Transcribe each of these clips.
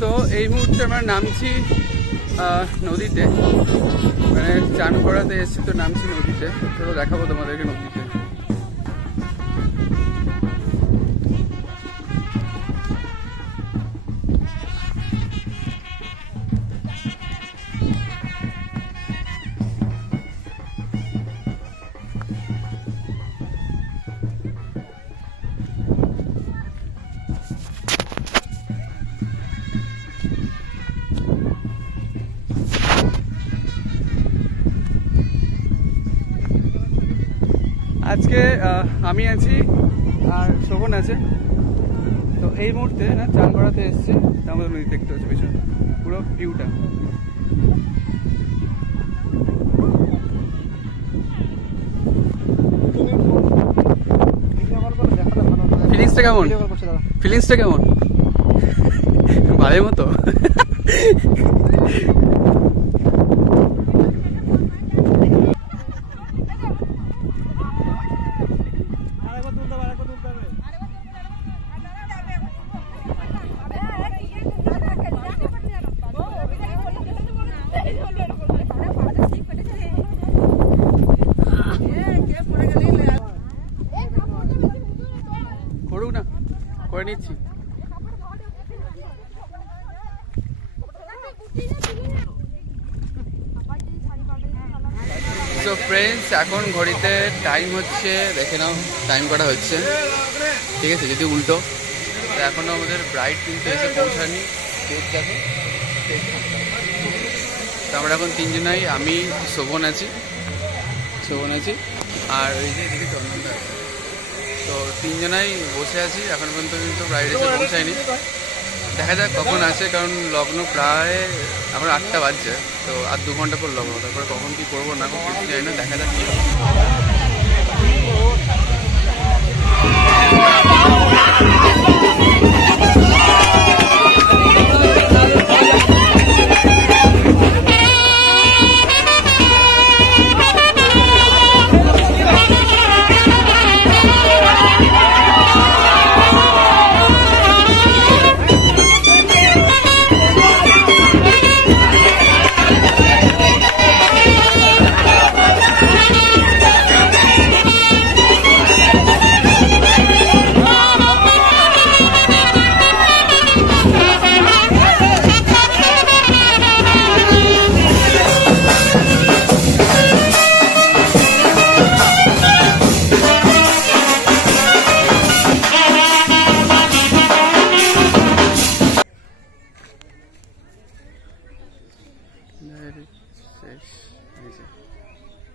তো এই মুহূর্তে আমরা নামছি নদীতে, মানে চান করাতে এসছি তো নামছি নদীতে। তো দেখাবো তোমাদেরকে নদীতে। আজকে আমি আছি আর শোভন আছে। তো এই মুহূর্তে না চান করাতে এসছি, আমাদের নদী দেখতে হচ্ছে পিছনে পুরো ভিউটা। ফিলিংসটা কেমন? ফিলিংসটা কেমন? ভালোর মতো। করুক না, করে নিচ্ছি। তো ফ্রেন্ডস, এখন ঘড়িতে টাইম হচ্ছে, দেখে নাও টাইম করা হচ্ছে, ঠিক আছে? যদি উল্টো তো এখনও আমাদের ব্রাইড কিন্তু এসে পৌঁছায়নি। তো আমরা এখন তিনজনাই, আমি শোভন আছি আর ওই যে এদিকে চন্দনদা আছে। তো তিনজনাই বসে আছি, এখন পর্যন্ত কিন্তু ব্রাইড এসে পৌঁছায়নি। দেখা যাক কখন আসে, কারণ লগ্ন প্রায় এখন 8টা বাজছে। তো আর 2 ঘন্টা পর লগ্ন, তারপরে কখন কি করবো না করবো কিছু জানি না, দেখা যাক কি হবে।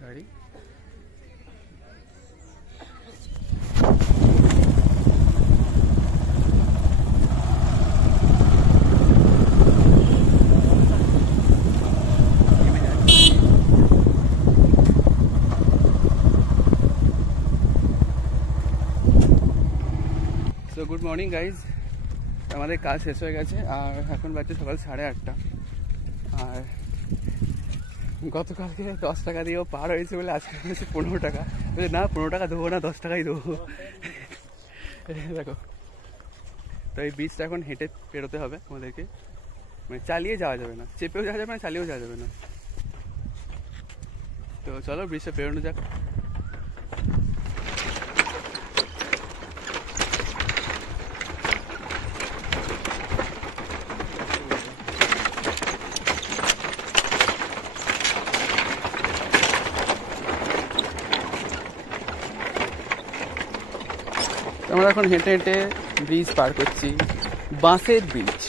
Ready? So good morning guys, আমাদের কাজ শেষ হয়ে গেছে আর এখন বাজছে সকাল 8:30। আর গতকালকে 10 টাকা দিয়েও পার হয়েছে বলে আজকে হয়েছে 15 টাকা। না 15 টাকা দেবো না, 10 টাকাই দেবো। দেখো, তো এই ব্রিজটা এখন হেঁটে পেরোতে হবে আমাদেরকে, মানে চালিয়ে যাওয়া যাবে না, চেপেও যাওয়া যাবে না, চালিয়েও যাওয়া যাবে না। তো চলো ব্রিজটা পেরোনো যাক। আমরা এখন হেঁটে হেঁটে ব্রিজ পার করছি, বাঁশের ব্রিজ।